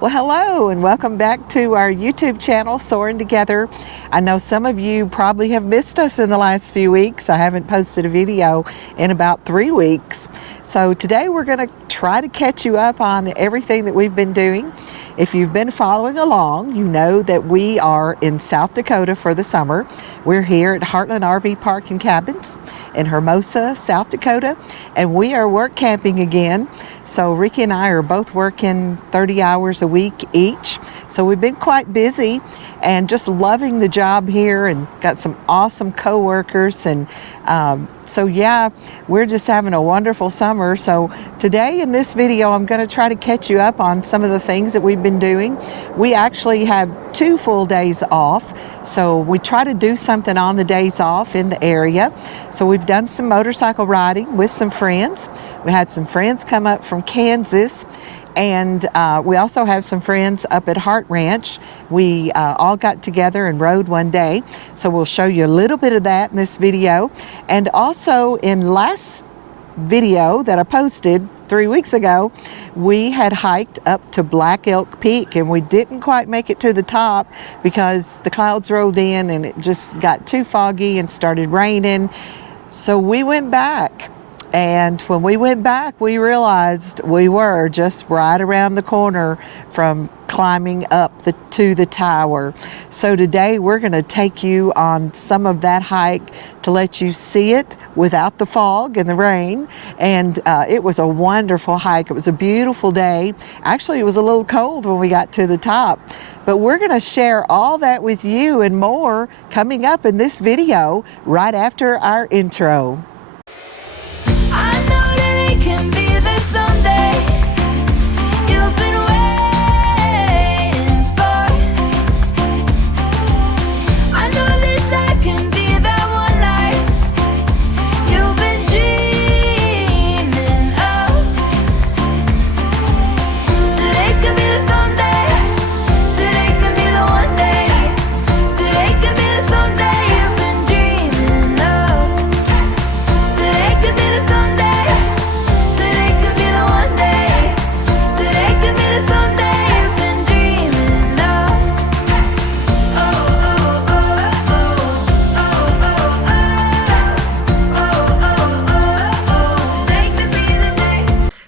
Well, hello and welcome back to our YouTube channel, Soaring Together. I know some of you probably have missed us in the last few weeks. I haven't posted a video in about 3 weeks. So today we're going to try to catch you up on everything that we've been doing. If you've been following along, you know that we are in South Dakota for the summer. We're here at Heartland RV Park and Cabins in Hermosa, South Dakota, and we are work camping again. So Ricky and I are both working 30 hours a week each. So we've been quite busy and just loving the job here and got some awesome co-workers. And so yeah, we're just having a wonderful summer. So today in this video, I'm going to try to catch you up on some of the things that we've been doing. We actually have 2 full days off. So we try to do something on the days off in the area. So we've done some motorcycle riding with some friends. We had some friends come up from Kansas, and we also have some friends up at Heart Ranch. We all got together and rode one day. So we'll show you a little bit of that in this video. And also in last video that I posted 3 weeks ago, we had hiked up to Black Elk Peak, and we didn't quite make it to the top because the clouds rolled in and it just got too foggy and started raining. So we went back. And when we went back, we realized we were just right around the corner from climbing up to the tower. So today we're going to take you on some of that hike to let you see it without the fog and the rain. And it was a wonderful hike. It was a beautiful day. Actually, it was a little cold when we got to the top. But we're going to share all that with you and more coming up in this video right after our intro.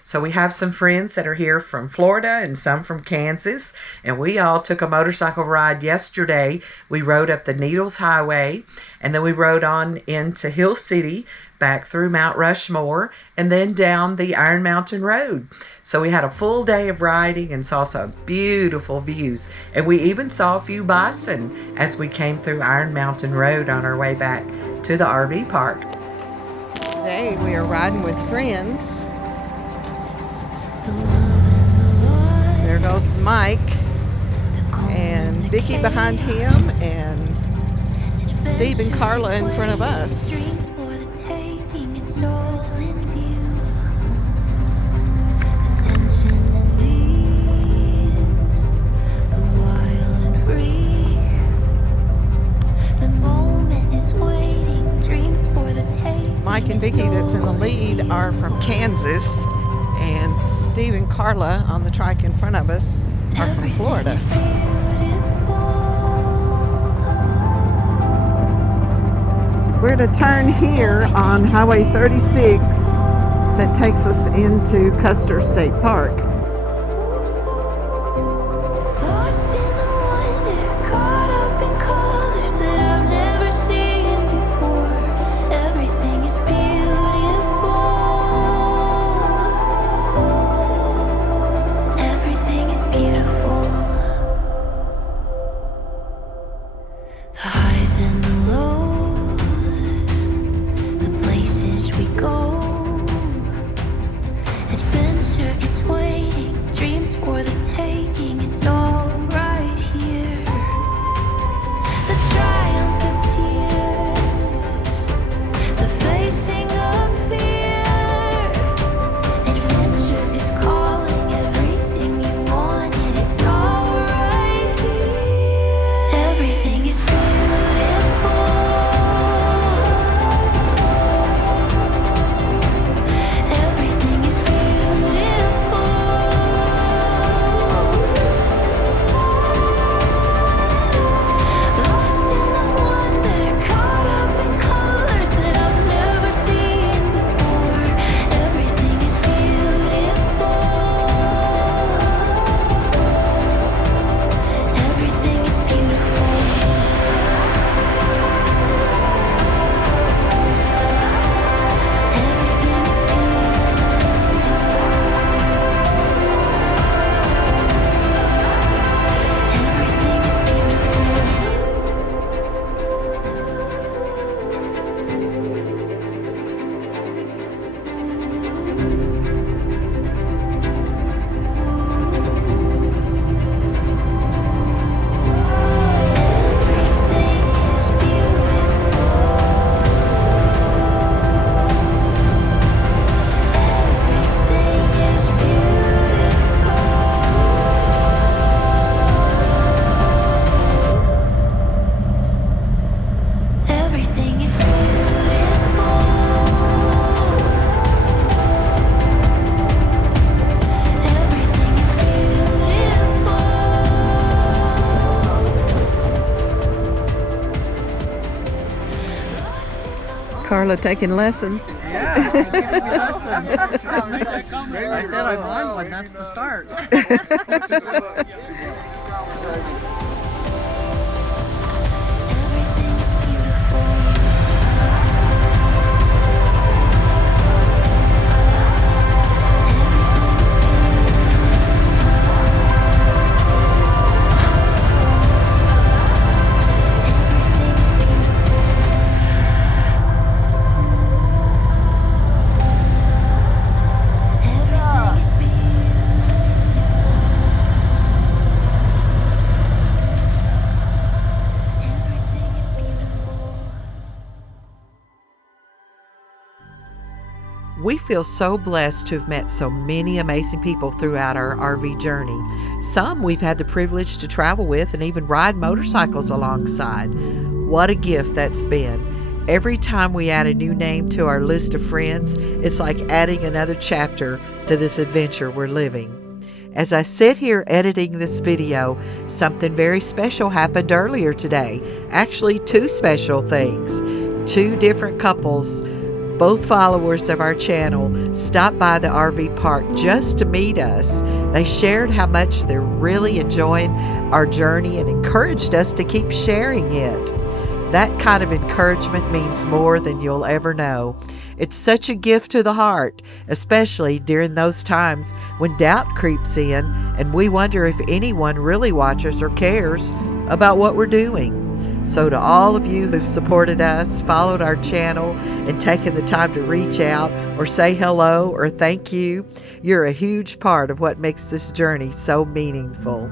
So we have some friends that are here from Florida and some from Kansas, and we all took a motorcycle ride yesterday. We rode up the Needles Highway, and then we rode on into Hill City, back through Mount Rushmore, and then down the Iron Mountain Road. So we had a full day of riding and saw some beautiful views, and we even saw a few bison as we came through Iron Mountain Road on our way back to the RV park. Today we are riding with friends. There goes Mike and Vicky behind him and Steve and Carla in front of us. Mike and Vicky that's in the lead are from Kansas, and Steve and Carla on the trike in front of us are from Florida. We're to turn here on Highway 36 that takes us into Custer State Park. We go, adventure is waiting. Carla taking lessons. Yeah, she's giving me lessons. I said I'm on one, that's the start. We feel so blessed to have met so many amazing people throughout our RV journey. Some we've had the privilege to travel with and even ride motorcycles alongside. What a gift that's been. Every time we add a new name to our list of friends, it's like adding another chapter to this adventure we're living. As I sit here editing this video, something very special happened earlier today. Actually, two special things. Two different couples, both followers of our channel, stopped by the RV park just to meet us. They shared how much they're really enjoying our journey and encouraged us to keep sharing it. That kind of encouragement means more than you'll ever know. It's such a gift to the heart, especially during those times when doubt creeps in and we wonder if anyone really watches or cares about what we're doing. So to all of you who've supported us, followed our channel, and taken the time to reach out or say hello or thank you, you're a huge part of what makes this journey so meaningful.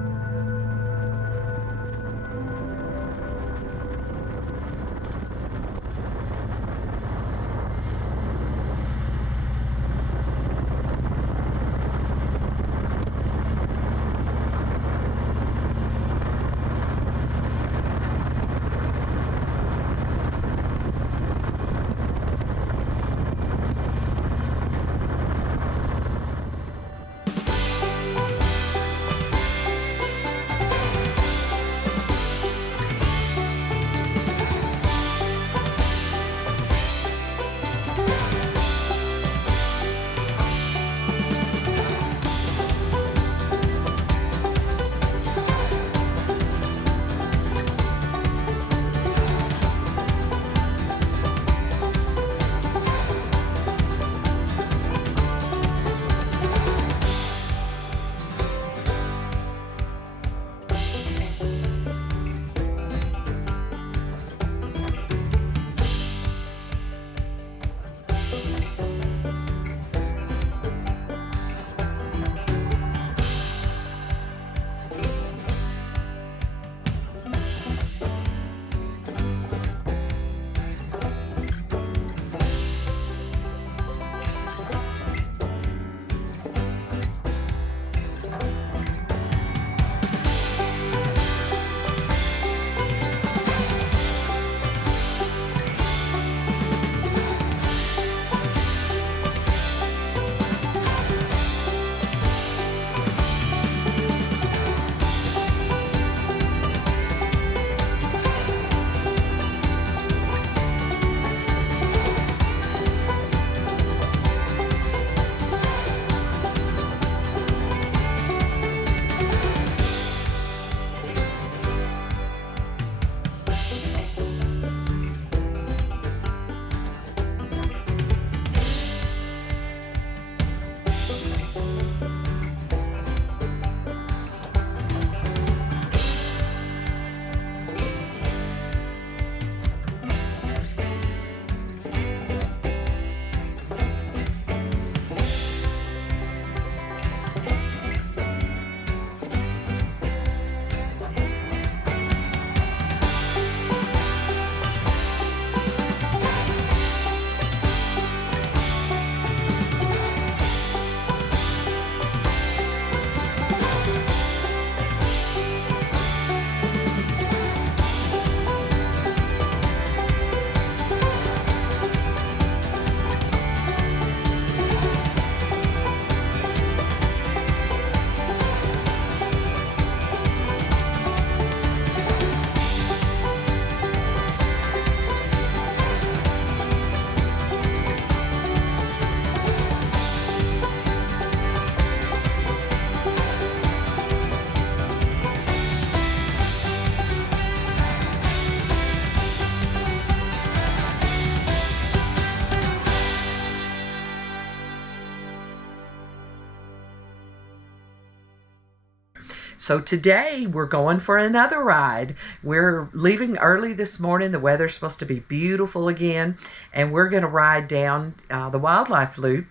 So today we're going for another ride. We're leaving early this morning. The weather's supposed to be beautiful again, and we're going to ride down the wildlife loop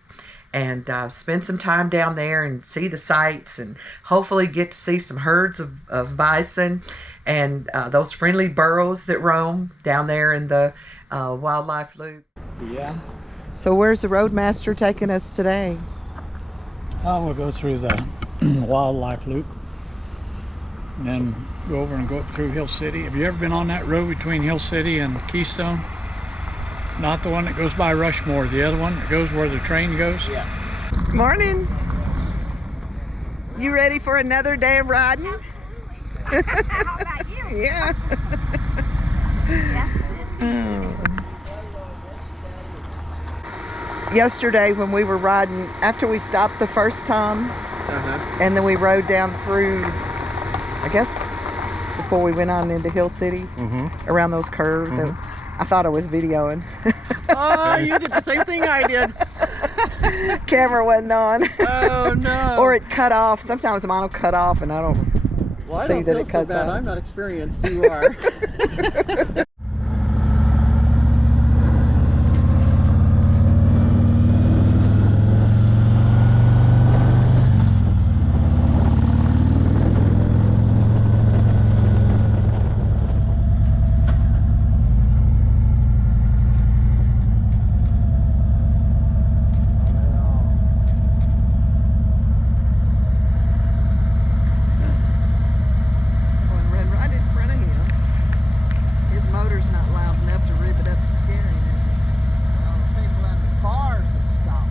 and spend some time down there and see the sights, and hopefully get to see some herds of bison and those friendly burros that roam down there in the wildlife loop. Yeah. So where's the roadmaster taking us today? Oh, we'll go through the wildlife loop and then go over and go up through Hill City. Have you ever been on that road between Hill City and Keystone? Not the one that goes by Rushmore, the other one that goes where the train goes? Yeah. Morning. You ready for another day of riding? Absolutely. How about you? Yeah. Yes. Yesterday when we were riding, after we stopped the first time, and then we rode down through, I guess, before we went on into Hill City, around those curves, I thought I was videoing. Oh, you did the same thing I did. Camera wasn't on. Oh no. Or it cut off. Sometimes mine will cut off and I don't Well, I see don't that feel it so cuts bad. off. I'm not experienced. You are. Going right in front of him. His motor's not loud enough to rip it up to scare him, is it? People in the cars that stop.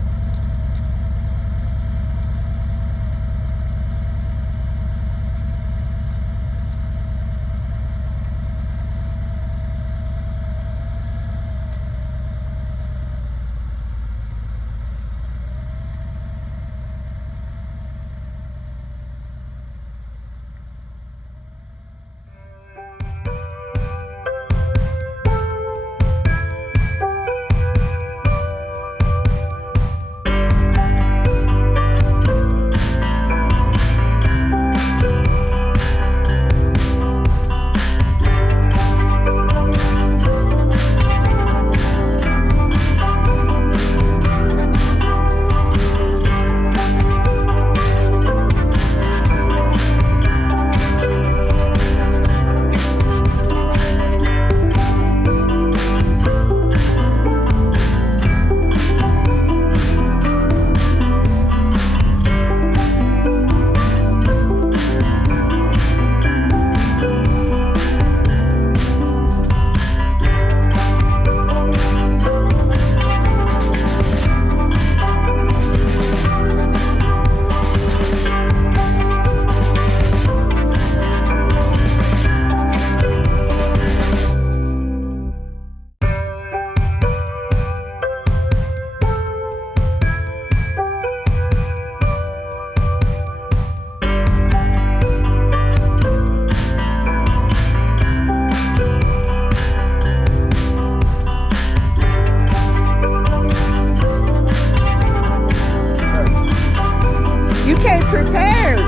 You came prepared.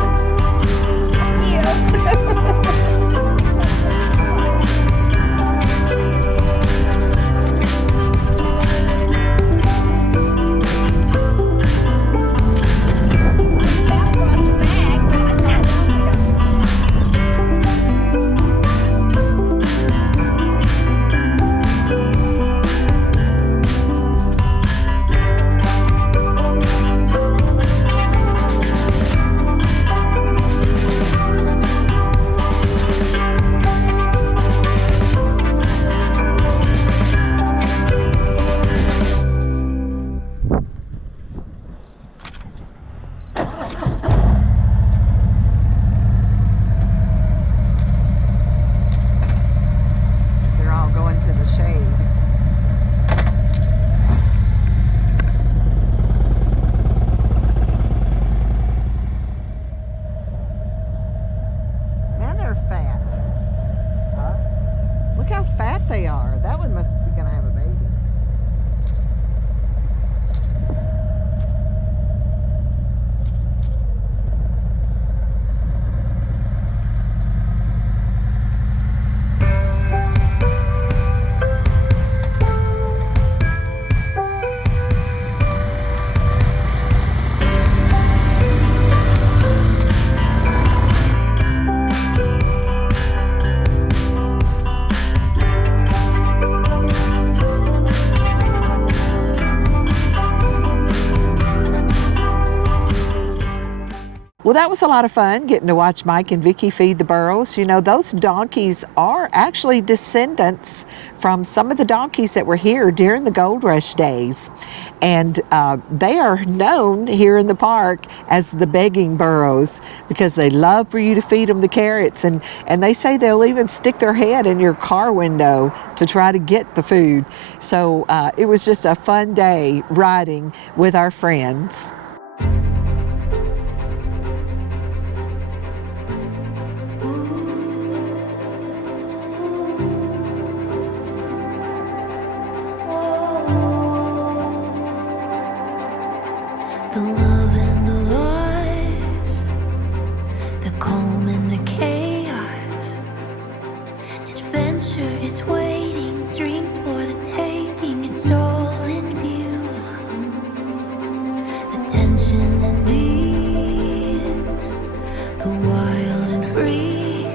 They're all going to the shade. Man, they're fat. Huh? Look how fat they are. That one must be gonna have a baby. that was a lot of fun, getting to watch Mike and Vicky feed the burros. You know, those donkeys are actually descendants from some of the donkeys that were here during the gold rush days. And they are known here in the park as the begging burros because they love for you to feed them the carrots. And they say they'll even stick their head in your car window to try to get the food. So it was just a fun day riding with our friends. The love and the lies, the calm and the chaos. Adventure is waiting, dreams for the taking, it's all in view. The tension and ease, the wild and free.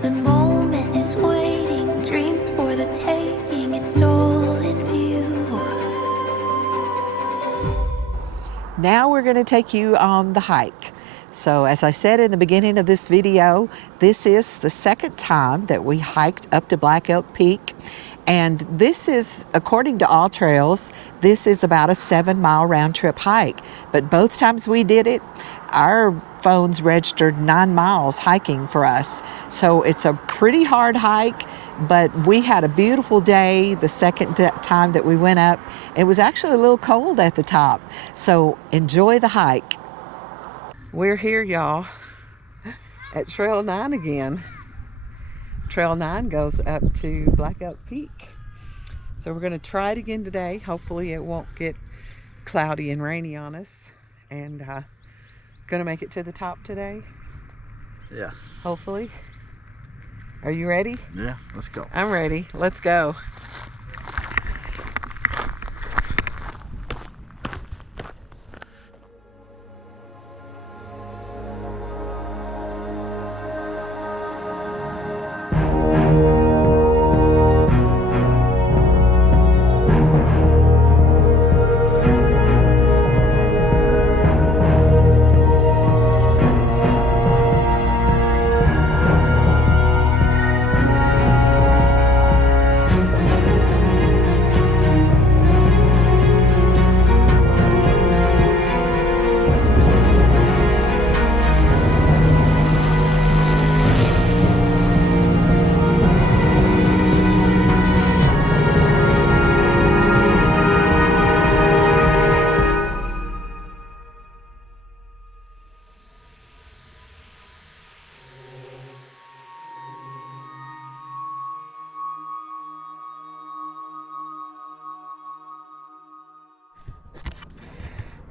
The moment is waiting, dreams for the taking, it's all in view. Now we're going to take you on the hike. So as I said in the beginning of this video, this is the second time that we hiked up to Black Elk Peak. And this is, according to All Trails, this is about a 7-mile round trip hike. But both times we did it, our phones registered 9 miles hiking for us. So it's a pretty hard hike, but we had a beautiful day the second time that we went up. It was actually a little cold at the top. So enjoy the hike. We're here, y'all, at Trail 9 again. Trail 9 goes up to Black Elk Peak. So we're going to try it again today. Hopefully it won't get cloudy and rainy on us. And gonna make it to the top today? Yeah. Hopefully. Are you ready? Yeah, let's go. I'm ready. Let's go.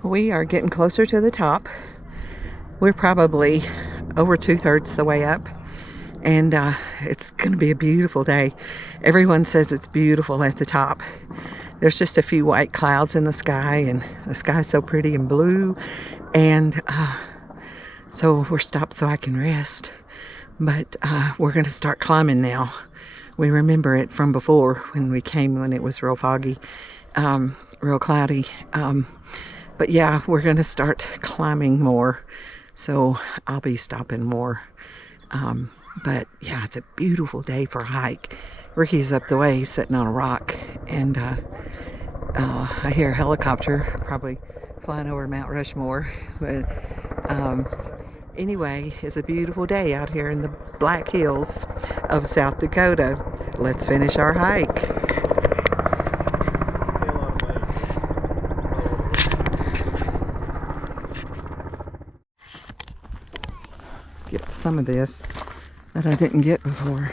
We are getting closer to the top. We're probably over 2/3 the way up, and it's going to be a beautiful day. Everyone says it's beautiful at the top. There's just a few white clouds in the sky, and the sky's so pretty and blue, and so we're stopped so I can rest. But we're going to start climbing now. We remember it from before when we came, when it was real foggy, real cloudy. But yeah, we're going to start climbing more, so I'll be stopping more. But yeah, it's a beautiful day for a hike. Ricky's up the way, he's sitting on a rock, and I hear a helicopter probably flying over Mount Rushmore. But anyway, it's a beautiful day out here in the Black Hills of South Dakota. Let's finish our hike. Get some of this that I didn't get before.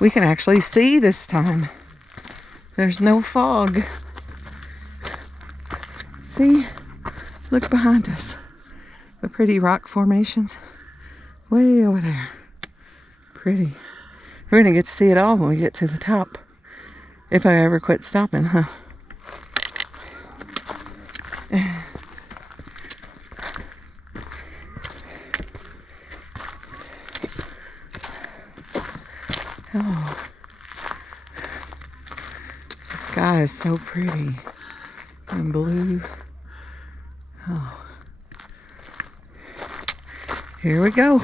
We can actually see this time. There's no fog. See? Look behind us. The pretty rock formations way over there. Pretty. We're gonna get to see it all when we get to the top. If I ever quit stopping, huh? Oh, the sky is so pretty. and blue. Oh. Here we go.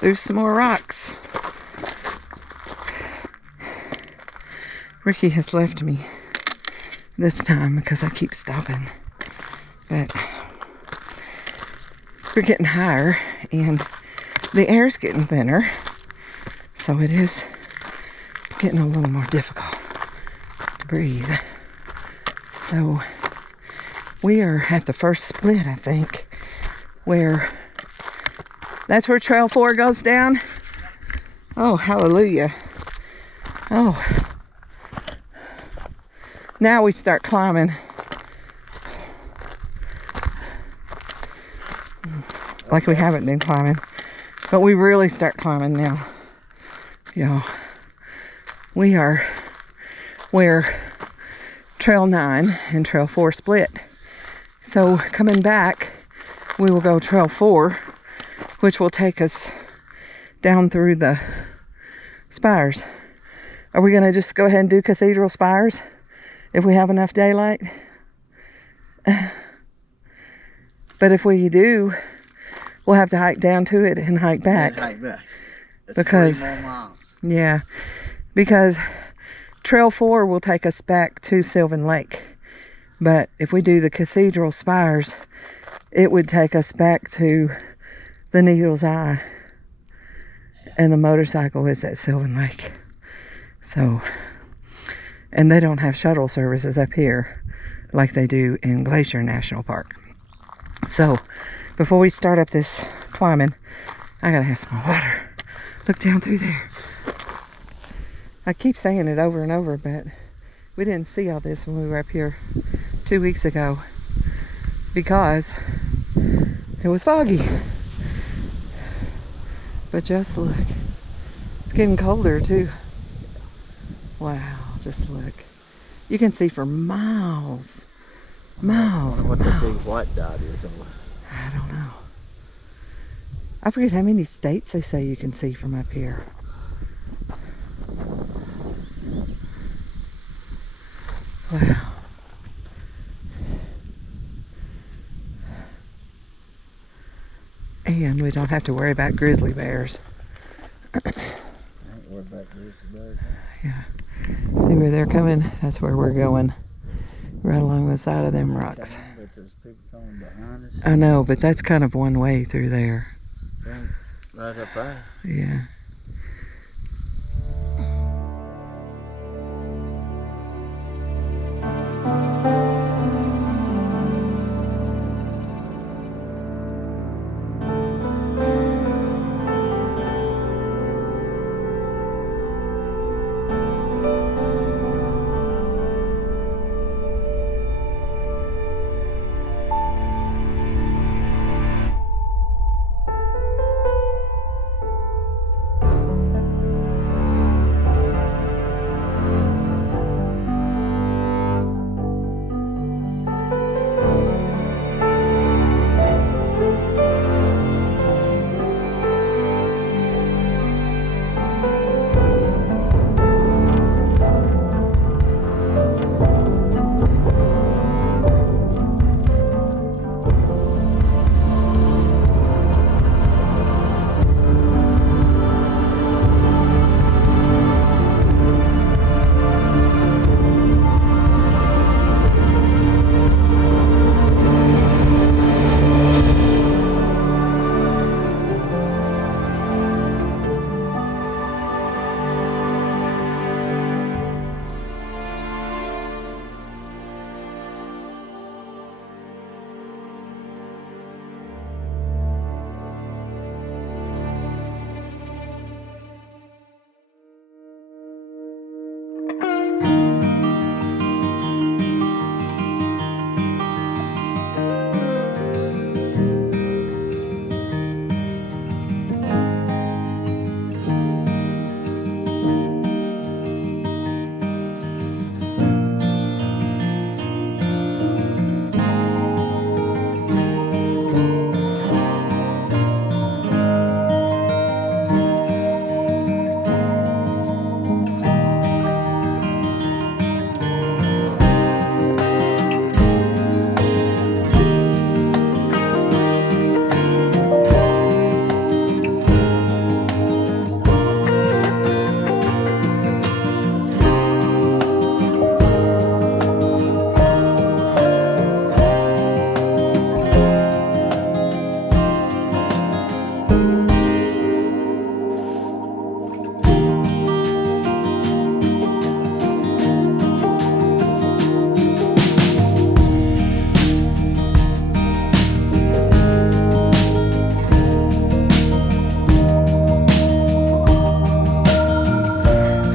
There's some more rocks. Ricky has left me this time because I keep stopping. But we're getting higher and the air's getting thinner. So it is getting a little more difficult to breathe. So we are at the first split, I think, where that's where Trail 4 goes down. Oh, hallelujah. Oh. Now we start climbing. Like we haven't been climbing. But we really start climbing now. Y'all. We are where Trail 9 and Trail 4 split. So coming back, we will go Trail 4, which will take us down through the spires. Are we going to just go ahead and do Cathedral Spires if we have enough daylight? But if we do, we'll have to hike down to it and hike back. Yeah, hike back. It's Because 3 more miles. Yeah, because Trail 4 will take us back to Sylvan Lake. But if we do the Cathedral Spires, it would take us back to the Needle's Eye. And the motorcycle is at Sylvan Lake. So, and they don't have shuttle services up here like they do in Glacier National Park. So, before we start up this climbing, I gotta have some more water. Look down through there. I keep saying it over and over, but we didn't see all this when we were up here 2 weeks ago because it was foggy. But just look, it's getting colder too. Wow, just look. You can see for miles, miles. I wonder what and the big miles. white dot is. I don't know. I forget how many states they say you can see from up here. Wow. And we don't have to worry about grizzly bears. I ain't worried about this today. Yeah. See where they're coming? That's where we're going. Right along the side of them rocks. But there's people coming behind us. I know, but that's kind of one way through there. Right up there. Yeah.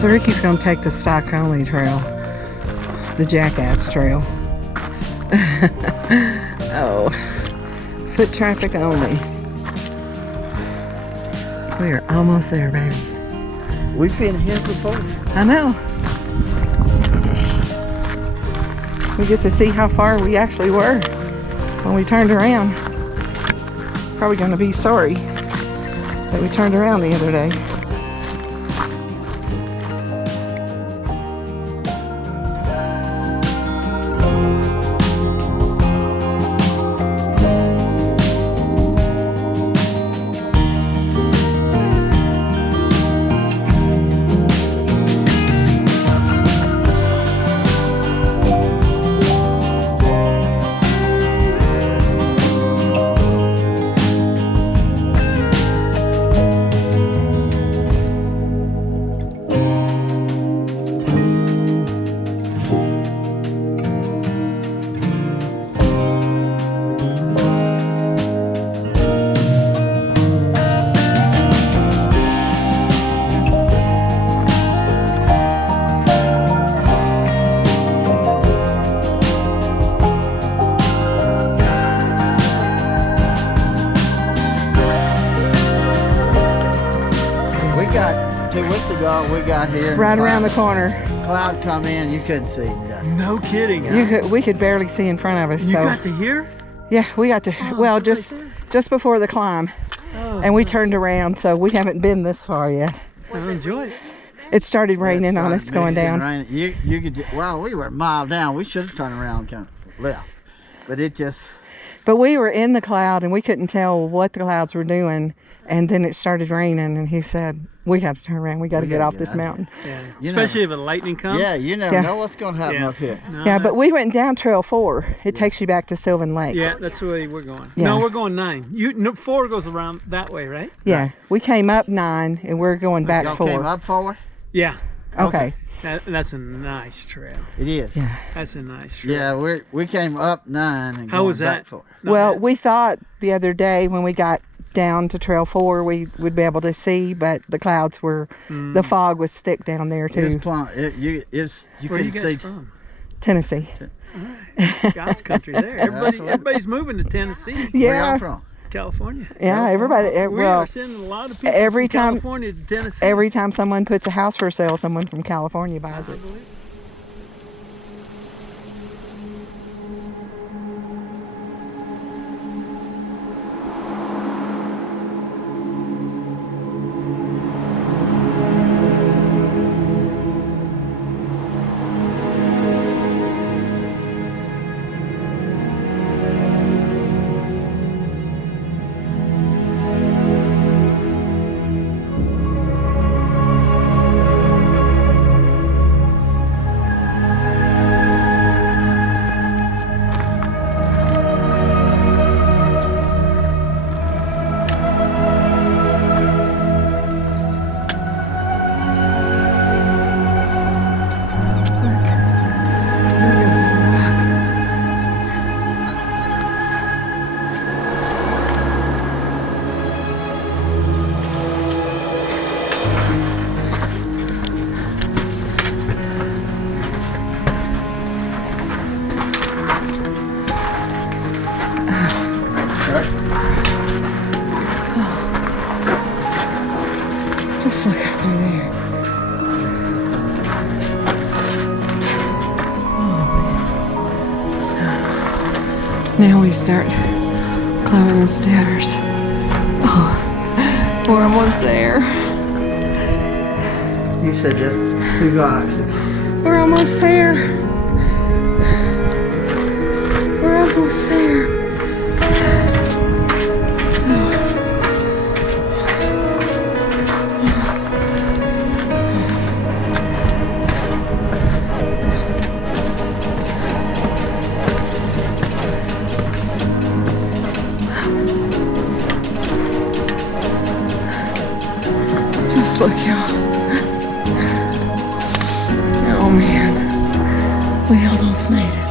So Ricky's gonna take the stock only trail, the Jackass trail. Oh, foot traffic only. We are almost there, baby. We've been here before. I know. We get to see how far we actually were when we turned around. Probably gonna be sorry that we turned around the other day. We got here. Right around the corner. Cloud come in, you couldn't see nothing. No kidding. We could barely see in front of us. You so. got to hear? Yeah, we got to. Well, just before the climb, and we turned around, so we haven't been this far yet. Well, enjoy it. It started raining on us going down. You could. Well, we were a mile down. We should have turned around and kind of left, but it just. But we were in the cloud and we couldn't tell what the clouds were doing, and then it started raining, and he said, "We got to turn around. We got to get off this mountain." Yeah. Especially if a lightning comes. Yeah, you never know what's going to happen up here. No, yeah, but we went down Trail 4. It takes you back to Sylvan Lake. Yeah, that's the way we're going. Yeah. No, we're going 9. 4 goes around that way, right? Yeah, we came up 9 and we're going back Y'all 4. came up 4? Yeah. Okay. That's a nice trail. It is. Yeah. That's a nice trail. Yeah, we came up 9 and How was back that? 4. Well, we thought the other day when we got down to Trail 4 we would be able to see, but the clouds were, the fog was thick down there too. It's plumb. You Where are you couldn't guys see. from? Tennessee. All right. God's country there. Everybody's moving to Tennessee. Where Yeah. y'all from? California. Yeah, everybody. We Well, are sending a lot of people every from time- California to Tennessee. every time someone puts a house for sale, someone from California buys it. Just look out through there. Oh, now we start climbing the stairs. Oh, we're almost there. You said just 2 guys. We're almost there. We're almost there. Just look, y'all. Oh man, we almost made it.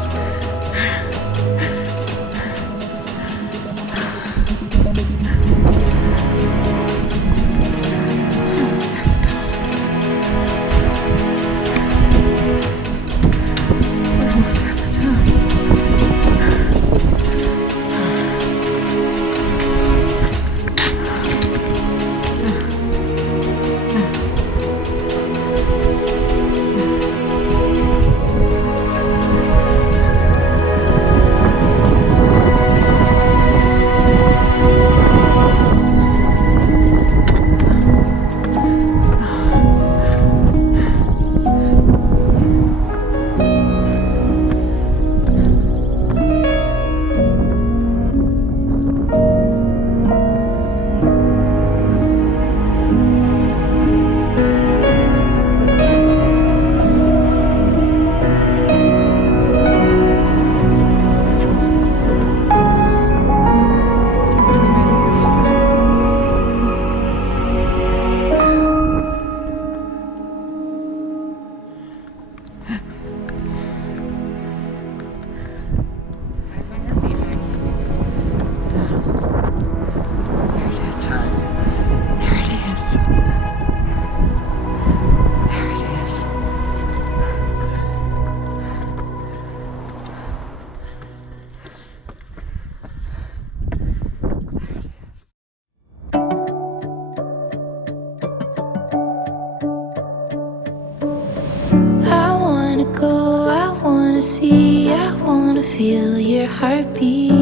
feel your heartbeat.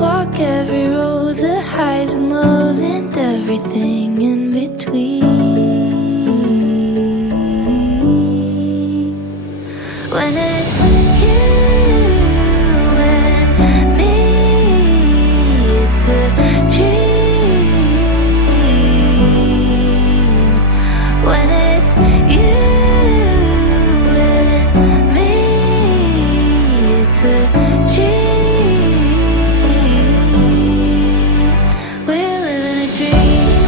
Walk every road, the highs and lows, and everything in between. When it's you and me, it's a dream. When it's you and me, it's a dream. We're living a dream.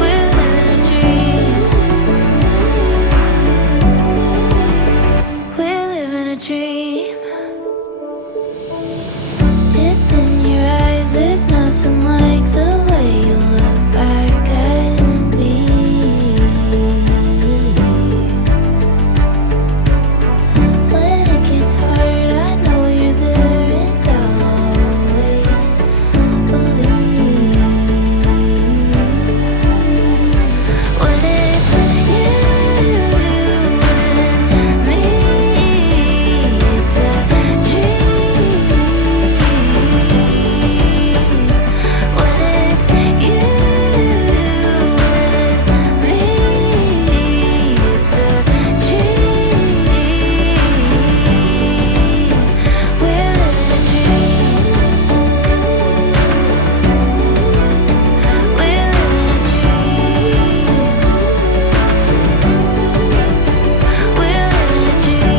We're living a dream. We're living a dream. It's in your eyes, there's nothing like the way you look back at me. When it gets hard, I know you're there, and I'll always believe. When it's you and me, it's a dream. When it's you and me, it's a dream. We're living a dream. We're living a dream. We're living a dream.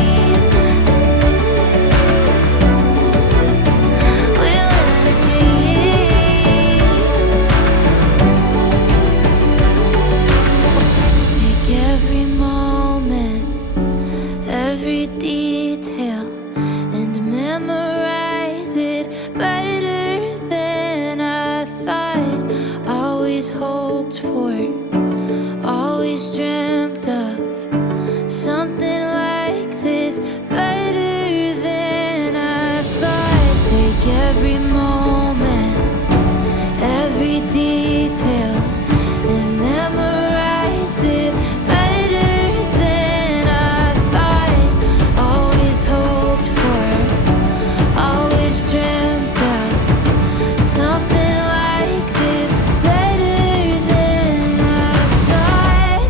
We're living a dream. Take every moment, every detail, and memorize it better than I thought. Always hoped for, always dreamt of something like this, better than I thought. Take every moment, every detail, and memorize it better than I thought. Always hoped for, always dreamt of something like this, better than I thought.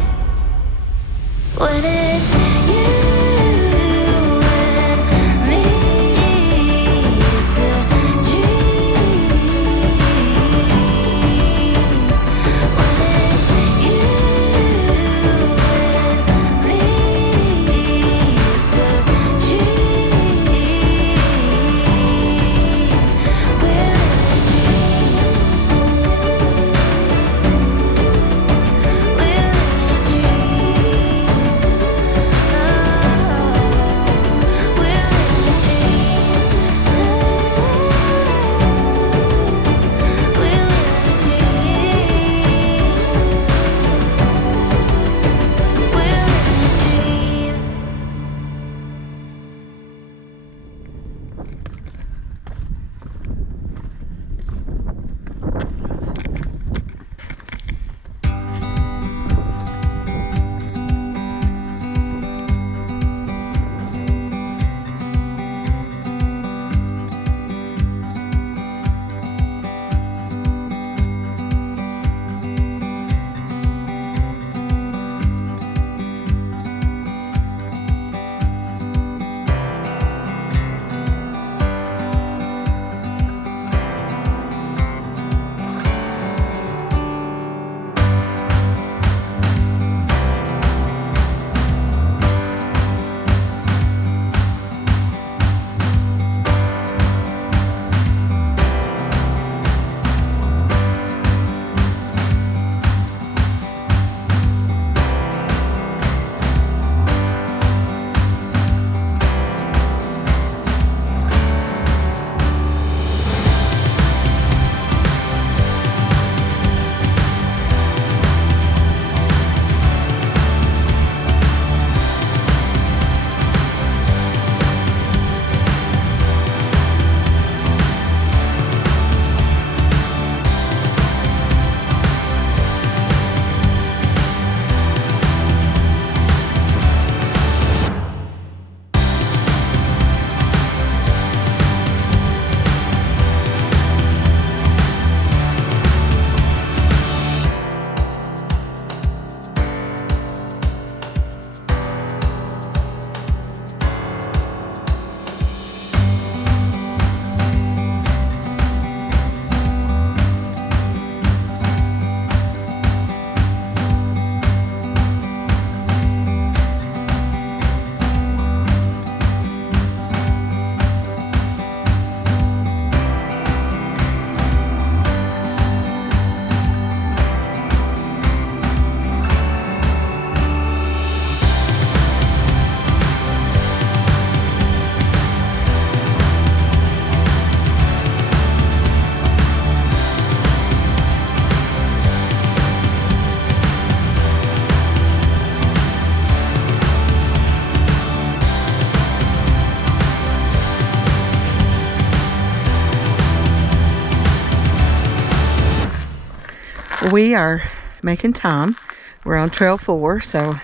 We are making time. We're on Trail 4, so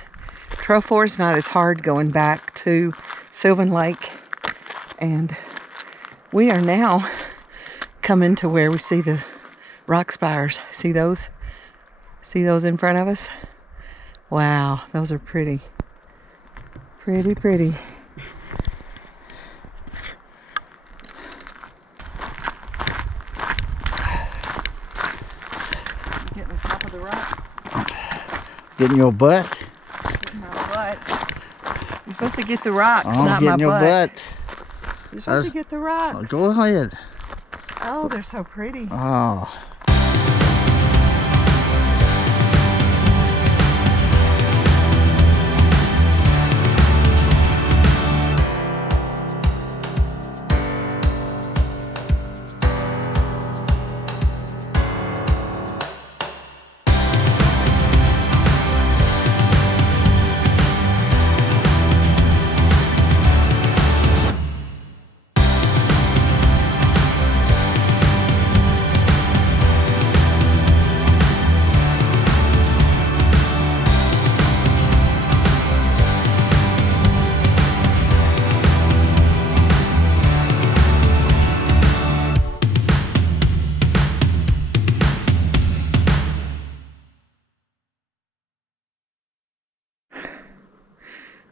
Trail 4 is not as hard going back to Sylvan Lake. And we are now coming to where we see the rock spires. See those? See those in front of us? Wow, those are pretty. Pretty, pretty. Get to the top of the rocks. Getting your butt? Getting my butt. You're supposed to get the rocks, I'm not getting my your butt. butt. You're supposed to get the rocks. Go ahead. Oh, they're so pretty. Oh.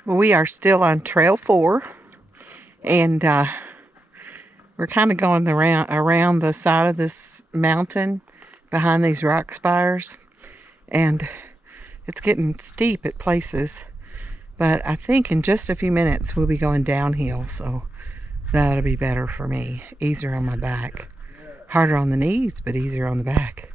Well, we are still on Trail 4, and we're kind of going around the side of this mountain behind these rock spires, and it's getting steep at places, but I think in just a few minutes we'll be going downhill, so that'll be better for me. Easier on my back. Harder on the knees, but easier on the back.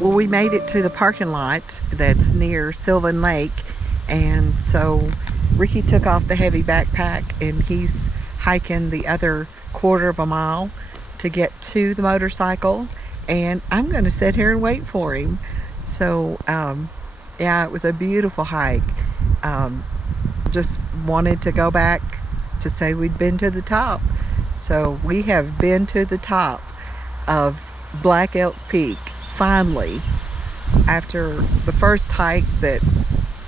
Well, we made it to the parking lot that's near Sylvan Lake, and so Ricky took off the heavy backpack and he's hiking the other quarter of a mile to get to the motorcycle, and I'm going to sit here and wait for him. So yeah, it was a beautiful hike. Just wanted to go back to say we'd been to the top. So we have been to the top of Black Elk Peak finally, after the first hike that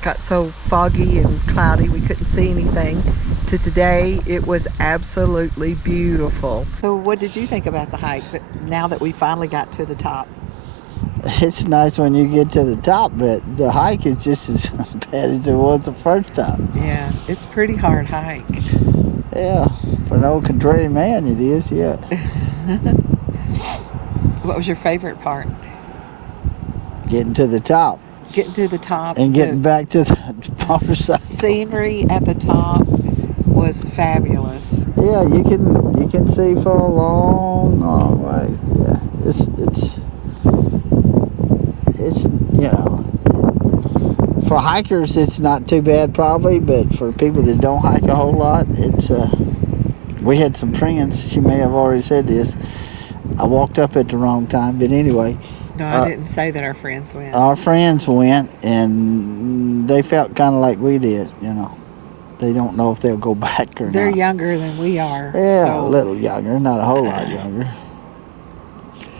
got so foggy and cloudy we couldn't see anything, to today it was absolutely beautiful. So what did you think about the hike now that we finally got to the top? It's nice when you get to the top, but the hike is just as bad as it was the first time. Yeah, it's a pretty hard hike. Yeah, for an old contrarian man it is, yeah. What was your favorite part? Getting to the top. Getting to the top. And getting back to the motorcycle. Scenery at the top was fabulous. Yeah, you can see for a long way. Yeah, it's you know, for hikers it's not too bad probably, but for people that don't hike a whole lot, it's we had some friends. She may have already said this. I walked up at the wrong time, but anyway. No, I didn't say that our friends went. Our friends went, and they felt kind of like we did, you know. They don't know if they'll go back or not. They're younger than we are. Yeah, so a little younger, not a whole lot younger.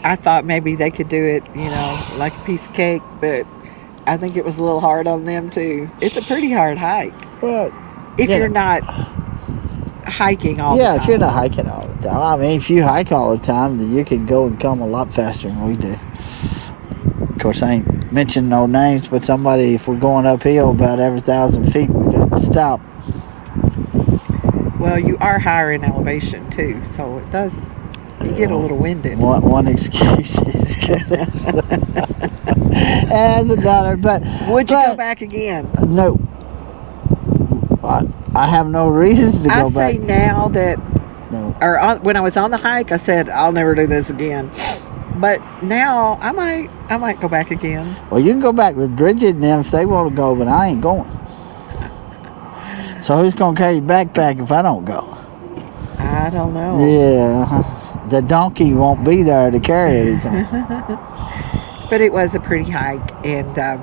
I thought maybe they could do it, you know, like a piece of cake, but I think it was a little hard on them too. It's a pretty hard hike. But if you're not hiking all the time. Yeah, if you're not hiking all the time. I mean, if you hike all the time, then you can go and come a lot faster than we do. Of course, I ain't mentioning no names, but somebody, if we're going uphill about every 1,000 feet, we got to stop. Well, you are higher in elevation too, so it does, you get a little winded. One excuse is good as another, but... Would you go back again? No. I have no reasons to go I back. say now that, No. or when I was on the hike, I said I'll never do this again. But now I might go back again. Well, you can go back with Bridget and them if they want to go, but I ain't going. So who's gonna carry your backpack if I don't go? I don't know. Yeah, the donkey won't be there to carry everything. But it was a pretty hike, and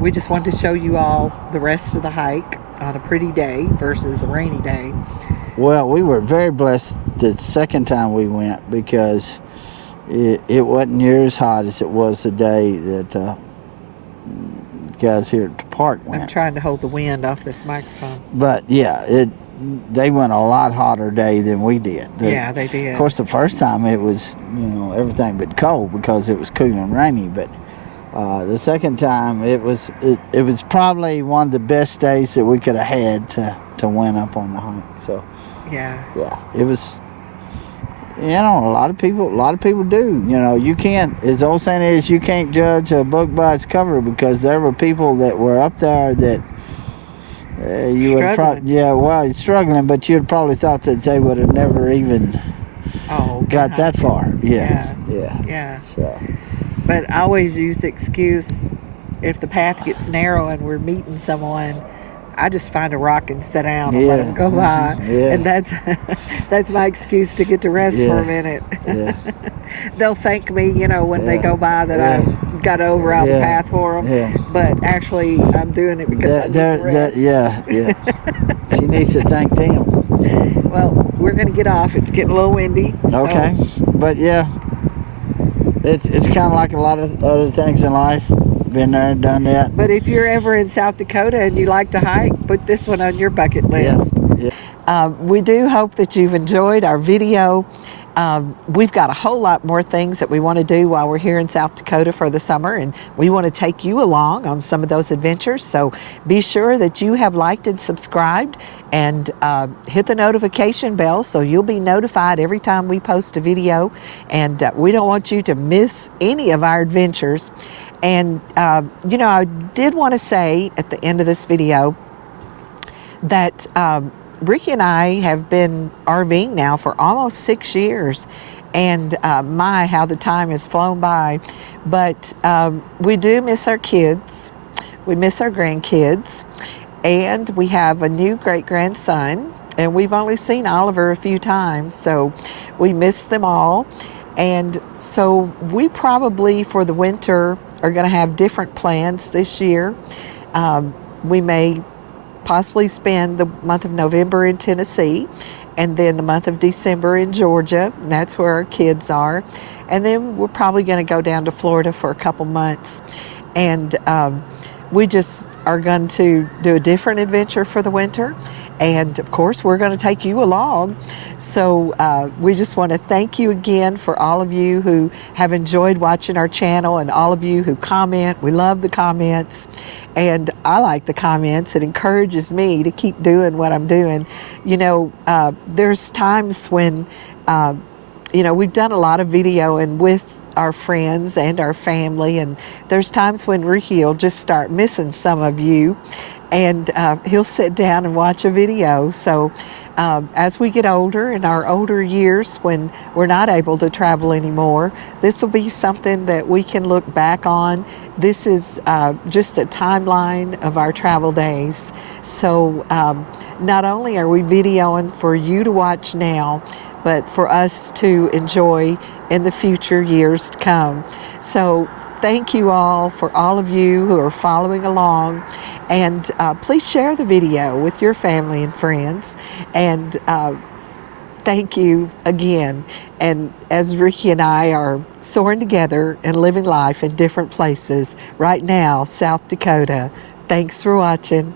we just wanted to show you all the rest of the hike on a pretty day versus a rainy day. Well, we were very blessed the second time we went because it wasn't near as hot as it was the day that guys here at the park went. I'm trying to hold the wind off this microphone. But yeah, they went a lot hotter day than we did. Yeah, they did. Of course, the first time it was, everything but cold because it was cool and rainy. But the second time it was probably one of the best days that we could have had to went up on the hike. So yeah, it was. A lot of people do. You can't. As the old saying is, you can't judge a book by its cover because there were people that were up there that. You would probably struggling, but you'd probably thought that they would have never even got that far. Yeah. So, but I always use the excuse if the path gets narrow and we're meeting someone, I just find a rock and sit down and let them go by, and that's my excuse to get to rest for a minute. They'll thank me, when they go by that I got over out the path for them. But actually, I'm doing it because I need to rest. She needs to thank them. Well, we're going to get off. It's getting a little windy. Okay, but it's kind of like a lot of other things in life. Been there and done that. But if you're ever in South Dakota and you like to hike, put this one on your bucket list. We do hope that you've enjoyed our video. We've got a whole lot more things that we want to do while we're here in South Dakota for the summer, and we want to take you along on some of those adventures. So be sure that you have liked and subscribed and hit the notification bell so you'll be notified every time we post a video, and we don't want you to miss any of our adventures. And I did want to say at the end of this video that Ricky and I have been RVing now for almost 6 years, and how the time has flown by. But we do miss our kids, we miss our grandkids, and we have a new great-grandson, and we've only seen Oliver a few times, so we miss them all. And so we probably for the winter are going to have different plans this year. We may possibly spend the month of November in Tennessee, and then the month of December in Georgia, and that's where our kids are. And then we're probably going to go down to Florida for a couple months. And we just are going to do a different adventure for the winter. And of course, we're going to take you along. So we just want to thank you again for all of you who have enjoyed watching our channel and all of you who comment. We love the comments. And I like the comments. It encourages me to keep doing what I'm doing. There's times when, we've done a lot of video and with our friends and our family. And there's times when Ricky will just start missing some of you. And he'll sit down and watch a video. So as we get older, in our older years when we're not able to travel anymore, this will be something that we can look back on. This is just a timeline of our travel days. So not only are we videoing for you to watch now, but for us to enjoy in the future years to come. So thank you all for all of you who are following along. And please share the video with your family and friends. And thank you again. And as Ricky and I are soaring together and living life in different places, right now, South Dakota, thanks for watching.